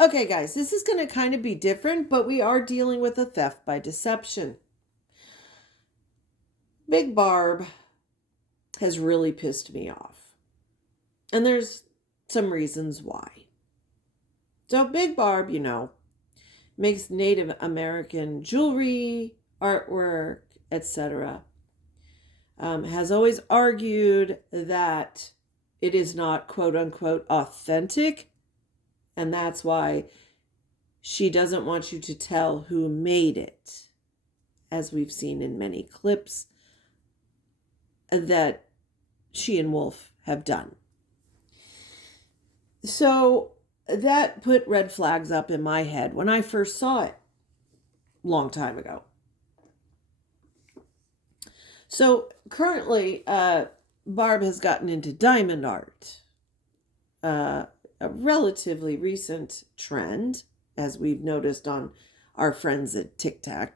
Okay, guys, this is going to kind of be different, but we are dealing with a theft by deception. Big Barb has really pissed me off. And there's some reasons why. So Big Barb, makes Native American jewelry, artwork, etc. Has always argued that it is not quote unquote authentic. And that's why she doesn't want you to tell who made it, as we've seen in many clips that she and Wolf have done. So that put red flags up in my head when I first saw it a long time ago. So currently, Barb has gotten into diamond art, a relatively recent trend, as we've noticed on our friends at TikTok.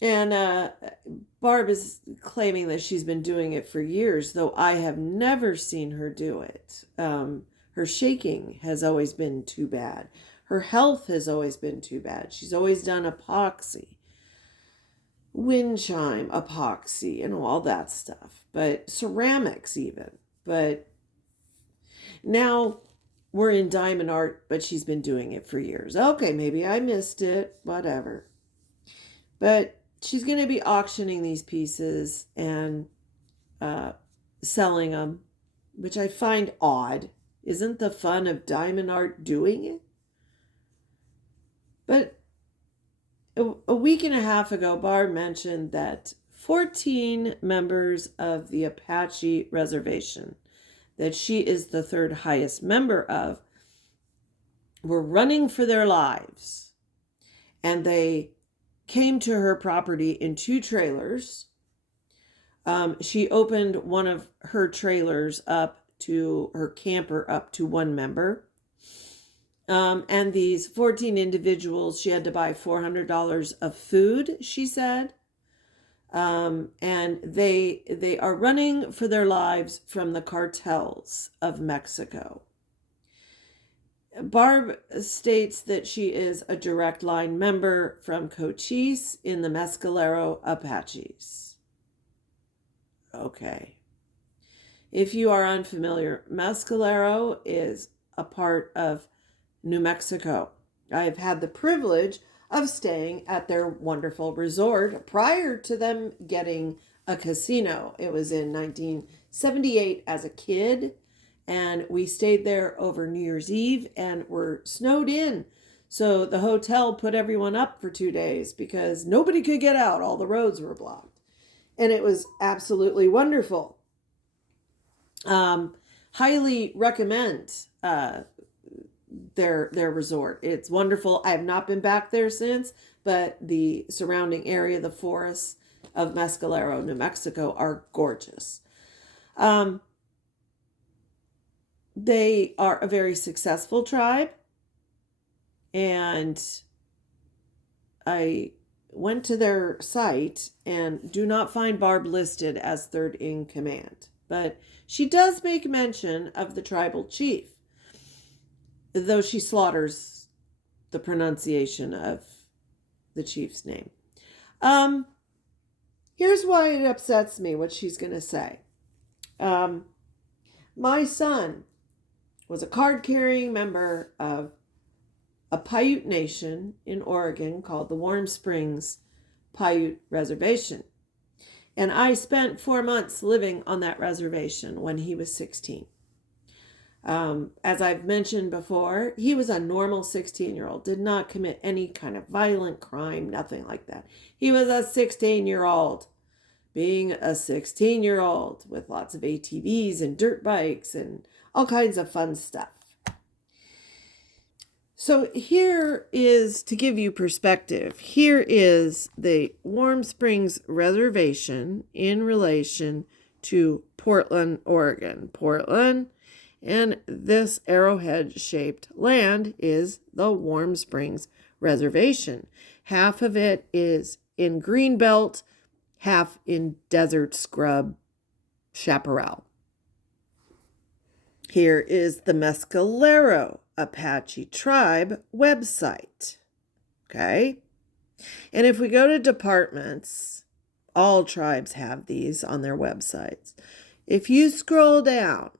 And Barb is claiming that she's been doing it for years, though I have never seen her do it. Her shaking has always been too bad. Her health has always been too bad. She's always done epoxy, wind chime epoxy, and all that stuff. But ceramics even. But now we're in diamond art, but she's been doing it for years. Okay, maybe I missed it, whatever. But she's going to be auctioning these pieces and selling them, which I find odd. Isn't the fun of diamond art doing it? But a week and a half ago, Barb mentioned that 14 members of the Apache reservation, that she is the third highest member of, were running for their lives. And they came to her property in 2 trailers. She opened one of her trailers up to her camper up to 1 member. And these 14 individuals, she had to buy $400 of food, she said. And they are running for their lives from the cartels of Mexico. Barb states that she is a direct line member from Cochise in the Mescalero Apaches. Okay. If you are unfamiliar, Mescalero is a part of New Mexico. I have had the privilege of staying at their wonderful resort prior to them getting a casino. It was in 1978 as a kid, and we stayed there over New Year's Eve and were snowed in. So the hotel put everyone up for 2 days because nobody could get out. All the roads were blocked. And it was absolutely wonderful. Highly recommend their resort. It's wonderful. I have not been back there since, but the surrounding area, the forests of Mescalero, New Mexico, are gorgeous. They are a very successful tribe, and I went to their site and do not find Barb listed as third in command, but she does make mention of the tribal chief, though she slaughters the pronunciation of the chief's name. Here's why it upsets me, what she's going to say. My son was a card-carrying member of a Paiute nation in Oregon called the Warm Springs Paiute Reservation. And I spent 4 months living on that reservation when he was 16. As I've mentioned before, he was a normal 16-year-old, did not commit any kind of violent crime, nothing like that. He was a 16-year-old, being a 16-year-old with lots of ATVs and dirt bikes and all kinds of fun stuff. So here is, to give you perspective, here is the Warm Springs Reservation in relation to Portland, Oregon. Portland, and this arrowhead-shaped land is the Warm Springs Reservation. Half of it is in Greenbelt, half in desert scrub chaparral. Here is the Mescalero Apache tribe website. Okay? And if we go to departments, all tribes have these on their websites. If you scroll down,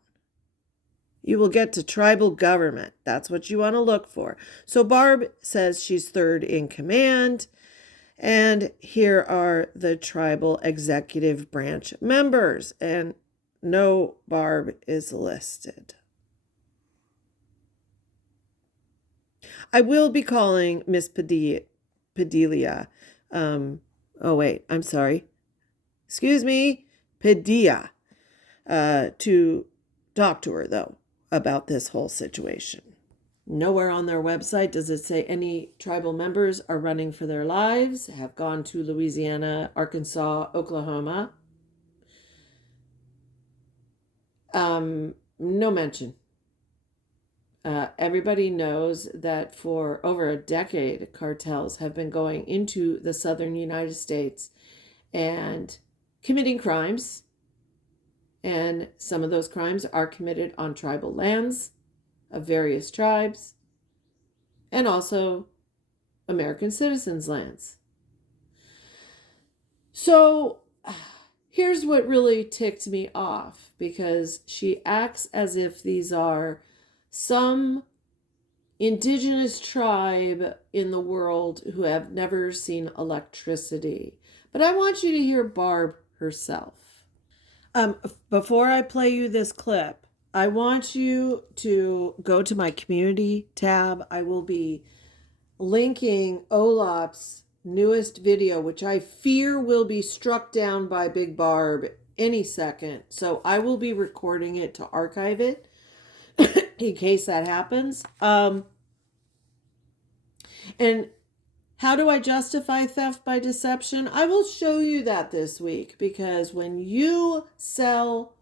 you will get to tribal government. That's what you want to look for. So Barb says she's third in command. And here are the tribal executive branch members. And no Barb is listed. I will be calling Miss Padilla. Excuse me, Padilla. To talk to her, though, about this whole situation. Nowhere on their website does it say any tribal members are running for their lives, have gone to Louisiana, Arkansas, Oklahoma. No mention. Everybody knows that for over a decade, cartels have been going into the southern United States and committing crimes. And some of those crimes are committed on tribal lands of various tribes and also American citizens' lands. So here's what really ticked me off, because she acts as if these are some indigenous tribe in the world who have never seen electricity. But I want you to hear Barb herself. Before I play you this clip, I want you to go to my community tab. I will be linking Olaf's newest video, which I fear will be struck down by Big Barb any second. So I will be recording it to archive it in case that happens. And how do I justify theft by deception? I will show you that this week, because when you sell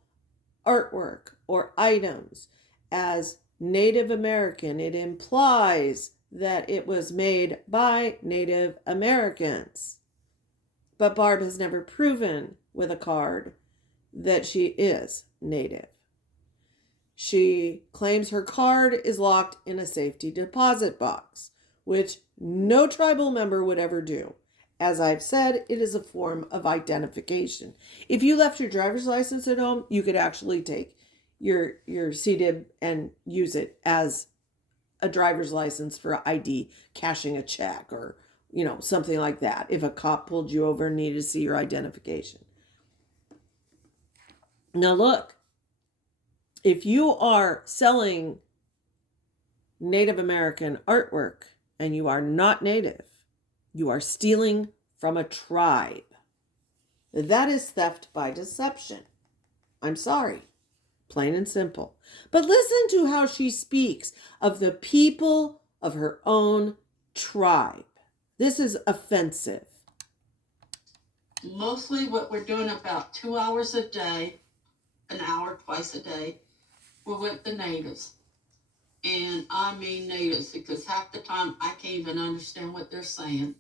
artwork or items as Native American, it implies that it was made by Native Americans. But Barb has never proven with a card that she is Native. She claims her card is locked in a safety deposit box, which no tribal member would ever do. As I've said, it is a form of identification. If you left your driver's license at home, you could actually take your CDIB and use it as a driver's license for ID, cashing a check, or something like that, if a cop pulled you over and needed to see your identification. Now look, if you are selling Native American artwork and you are not Native, you are stealing from a tribe. That is theft by deception. I'm sorry. Plain and simple. But listen to how she speaks of the people of her own tribe. This is offensive. Mostly what we're doing about 2 hours a day, an hour twice a day, we're with the natives. And I mean natives, because half the time I can't even understand what they're saying.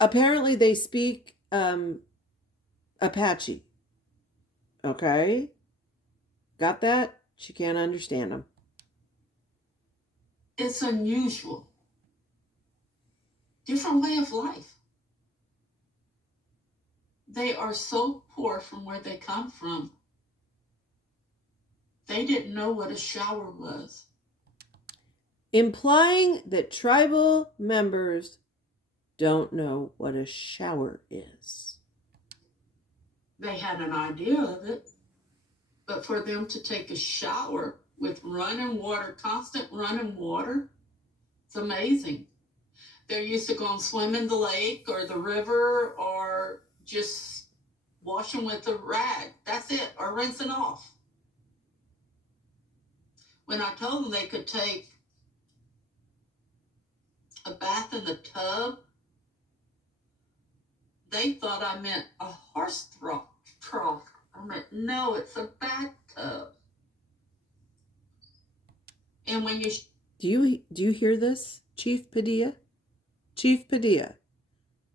Apparently they speak Apache. Okay? Got that? She can't understand them. It's unusual. Different way of life. They are so poor from where they come from. They didn't know what a shower was. Implying that tribal members don't know what a shower is. They had an idea of it, but for them to take a shower with running water, constant running water, it's amazing. They're used to going swim in the lake or the river or just washing with a rag. That's it, or rinsing off. When I told them they could take a bath in the tub, they thought I meant a horse trough. I meant, no, it's a bathtub. And when you... Do you hear this, Chief Padilla? Chief Padilla,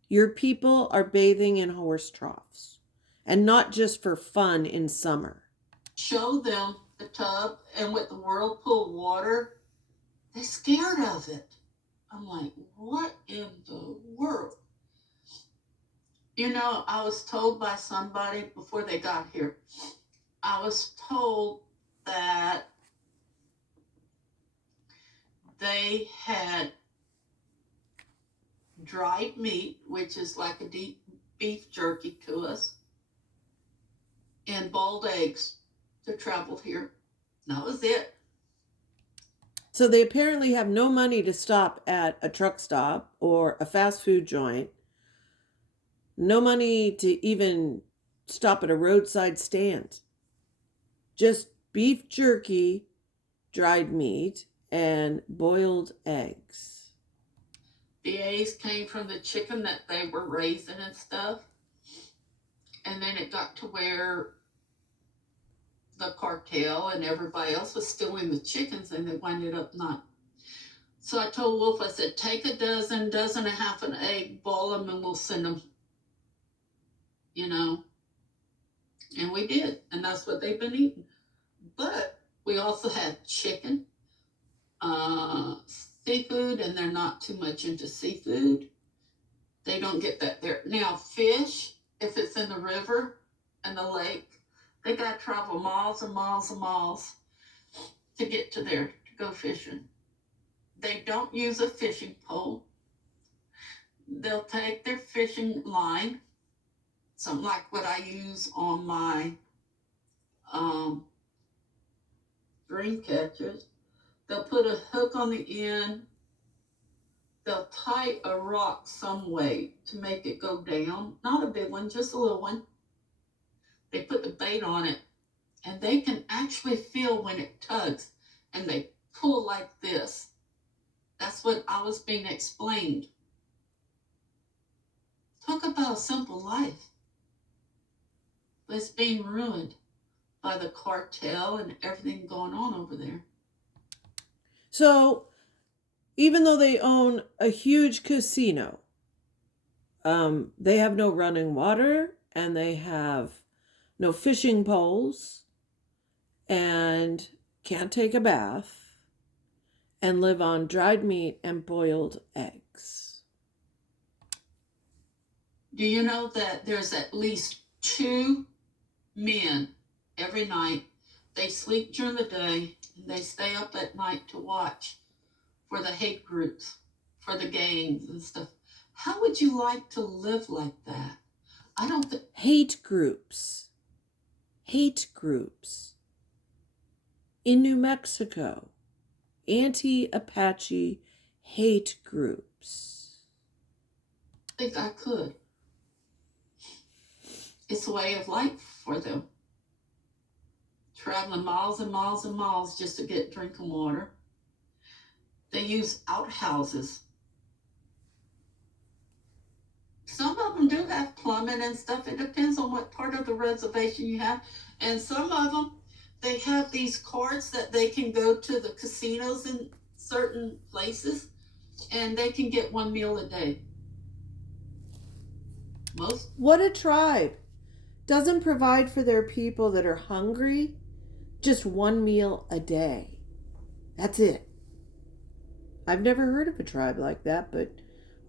your people are bathing in horse troughs, and not just for fun in summer. Show them the tub, and with the whirlpool water, they're scared of it. I'm like, what in the world? You know, I was told by somebody before they got here, I was told that they had dried meat, which is like a deep beef jerky to us, and boiled eggs to travel here. That was it. So they apparently have no money to stop at a truck stop or a fast food joint. No money to even stop at a roadside stand. Just beef jerky, dried meat, and boiled eggs. The eggs came from the chicken that they were raising and stuff. And then it got to where the cartel and everybody else was stealing the chickens, and they winded up not. So I told Wolf, I said, take a dozen and a half an egg, boil them, and we'll send them. You know, and we did, and that's what they've been eating. But we also had chicken, seafood, and they're not too much into seafood. They don't get that there. Now, fish, if it's in the river and the lake, they got to travel miles and miles and miles to get to there to go fishing. They don't use a fishing pole. They'll take their fishing line, something like what I use on my dream catchers. They'll put a hook on the end. They'll tie a rock some way to make it go down. Not a big one, just a little one. They put the bait on it, and they can actually feel when it tugs, and they pull like this. That's what I was being explained. Talk about a simple life. But it's being ruined by the cartel and everything going on over there. So, even though they own a huge casino, they have no running water and they have no fishing poles and can't take a bath and live on dried meat and boiled eggs. Do you know that there's at least 2 men every night? They sleep during the day and they stay up at night to watch for the hate groups, for the gangs and stuff. How would you like to live like that? I don't think. Hate groups. Hate groups. In New Mexico, anti-Apache hate groups. I think I could. It's a way of life for them. Traveling miles and miles and miles just to get drinking water. They use outhouses. Some of them do have plumbing and stuff. It depends on what part of the reservation you have. And some of them, they have these cards that they can go to the casinos in certain places, and they can get 1 meal a day. Most. What a tribe. Doesn't provide for their people that are hungry. Just 1 meal a day. That's it. I've never heard of a tribe like that, but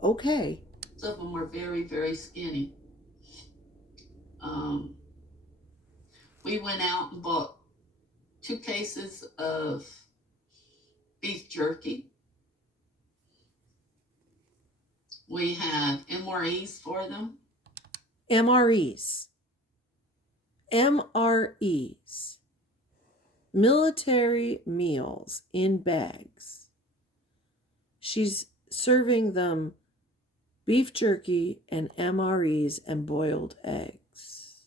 okay. Some of them are very, very skinny. We went out and bought 2 cases of beef jerky. We have MREs for them. MREs. MREs. Military meals in bags. She's serving them beef jerky and MREs and boiled eggs.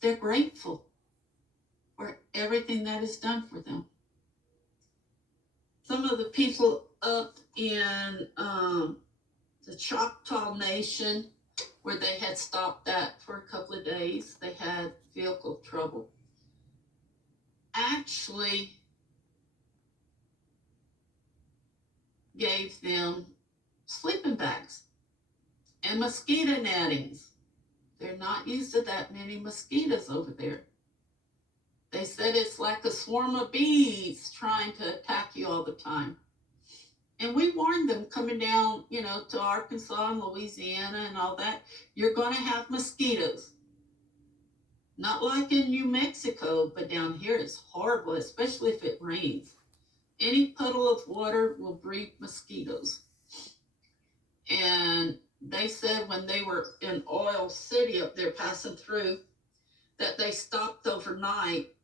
They're grateful for everything that is done for them. Some of the people up in the Choctaw Nation, where they had stopped at for a couple of days, they had vehicle trouble, actually gave them sleeping bags and mosquito nettings. They're not used to that many mosquitoes over there. They said it's like a swarm of bees trying to attack you all the time. And we warned them coming down, to Arkansas and Louisiana and all that, you're going to have mosquitoes. Not like in New Mexico, but down here it's horrible, especially if it rains. Any puddle of water will breed mosquitoes. And they said when they were in Oil City up there passing through, that they stopped overnight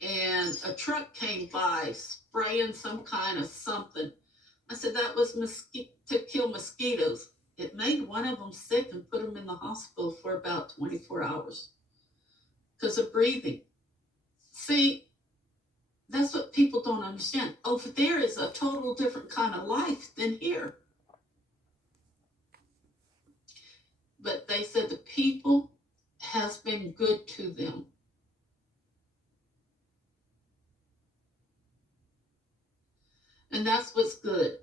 and a truck came by spraying some kind of something. I said that was to kill mosquitoes. It made one of them sick and put him in the hospital for about 24 hours because of breathing. See, that's what people don't understand. Over there is a total different kind of life than here. But they said the people has been good to them. And that's what's good.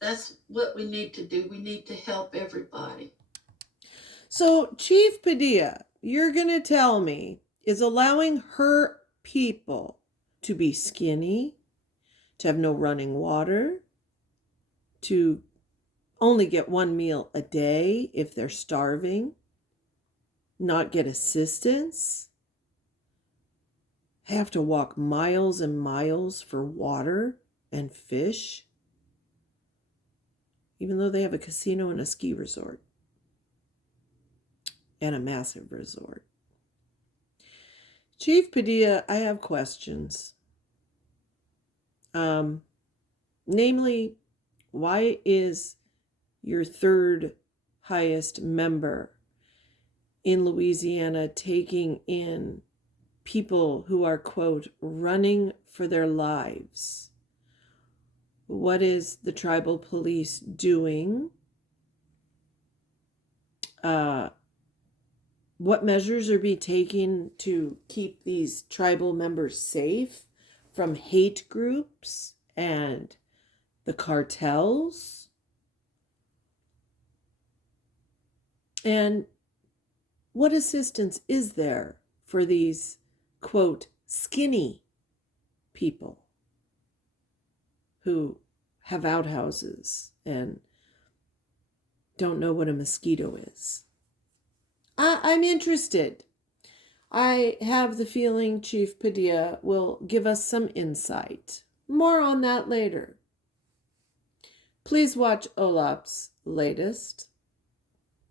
That's what we need to do. We need to help everybody. So Chief Padilla, you're going to tell me, is allowing her people to be skinny, to have no running water, to only get one meal a day if they're starving, not get assistance, have to walk miles and miles for water and fish, even though they have a casino and a ski resort and a massive resort. Chief Padilla, I have questions. Namely, why is your third highest member in Louisiana taking in people who are, quote, running for their lives? What is the tribal police doing? What measures are being taken to keep these tribal members safe from hate groups and the cartels? And what assistance is there for these, quote, skinny people who have outhouses and don't know what a mosquito is? I'm interested. I have the feeling Chief Padilla will give us some insight. More on that later. Please watch Olap's latest